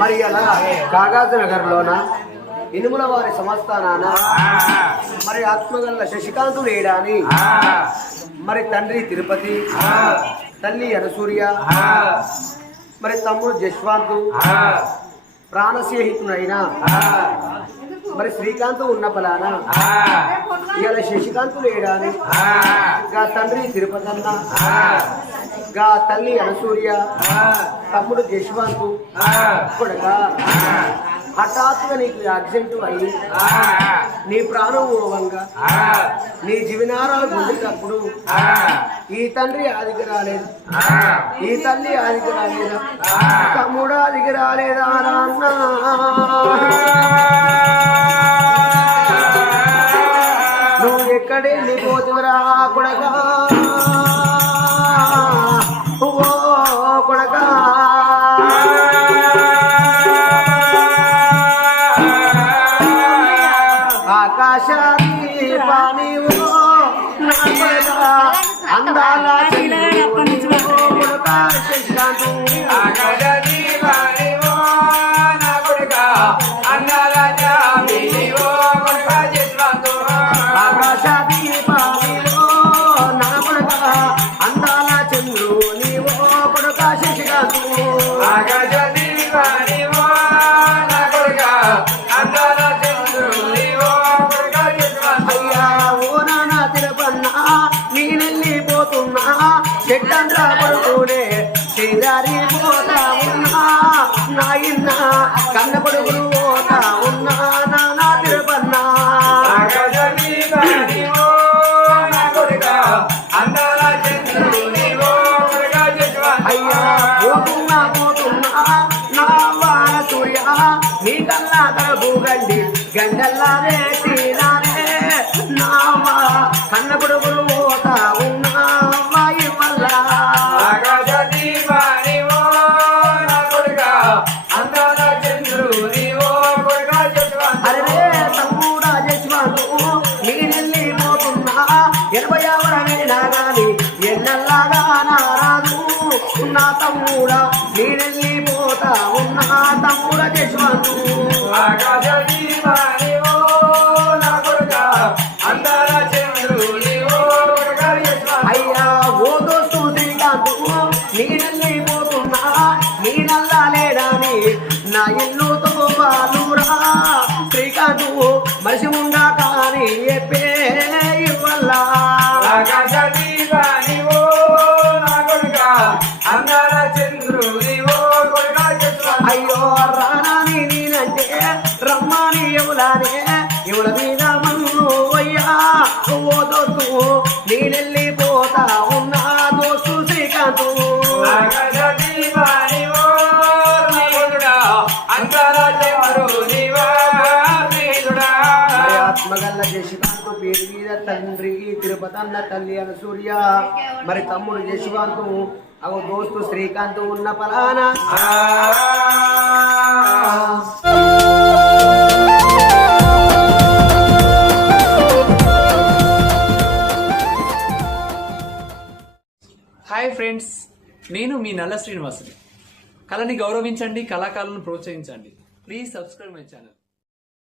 మరి అలా కాగాజ్ నగర్ లోన ఇనుముల వారి సంస్థానాన మరి ఆత్మగల్ల శశికాంతు లేడాని మరి తండ్రి తిరుపతి తల్లి అనసూర్య మరి తమ్ముడు జశ్వాంతు ప్రాణస్నేహితునైన మరి శ్రీకాంత్ ఉన్న ఫలాన ఇవాళ శశికాంత్ లేడాని గా తండ్రి తిరుపతన్న గా తల్లి అనసూర్య తమ్ముడు జశ్వంతు కొడగా హఠాత్తుగా నీకు యాక్సిడెంట్ అయ్యి నీ ప్రాణం పోవంగా నీ జీవనారాలు గుండెటప్పుడు ఈ తండ్రి ఆదికి రాలేదు. ఈ తల్లి ఆదికి రాలేదా? తమ్ముడు ఆదికి రాలేదా నాన్న? నువ్వు ఎక్కడే కొడగా ఓ కొడగా ఆకాశ నా కొడగా అందాల కొడగా అందాల చంద్రు నీవో అయ్యా ఓ చెట్టంతా పడుతూనే చేదారి పోతా ఉన్నా నాయన్న కన్న కొడుకులు పోతా నీ కల్లా తరపు గండి గండల్లా తీరానే నావా కన్న కొడుకులు పోతా ఉన్నా వాయి వల్ల అరే తమ్ముడా యశ్వాను నేనెళ్ళి పోతున్నా ఎనభై వరమైనా గాని ఎన్నెల్లాగా నారాదు నా తమ్ముడా నేనెళ్ళి పోతా ఉన్న తమ్ముడ యశ్వాను అయ్యా ఓ దోస్తు శ్రీకాంతు నేనెళ్ళి పోతున్నా నేనల్లా లేడాని నా ఇల్లుతో అయ్యో రానాని నేనంటే రమ్మని ఎవలానే ఆత్మగల్ల జశికాంతు పేరు మీద తండ్రి తిరుపతన్న తల్లి అన సూర్య. మరి తమ్ముడు జశికాంతు అవ దోస్తు శ్రీకాంత్ ఉన్న పలానా. హాయ్ ఫ్రెండ్స్ నేను మీ నల్ల శ్రీనివాసుని. కళని గౌరవించండి కళాకారులను ప్రోత్సహించండి. Please subscribe my channel.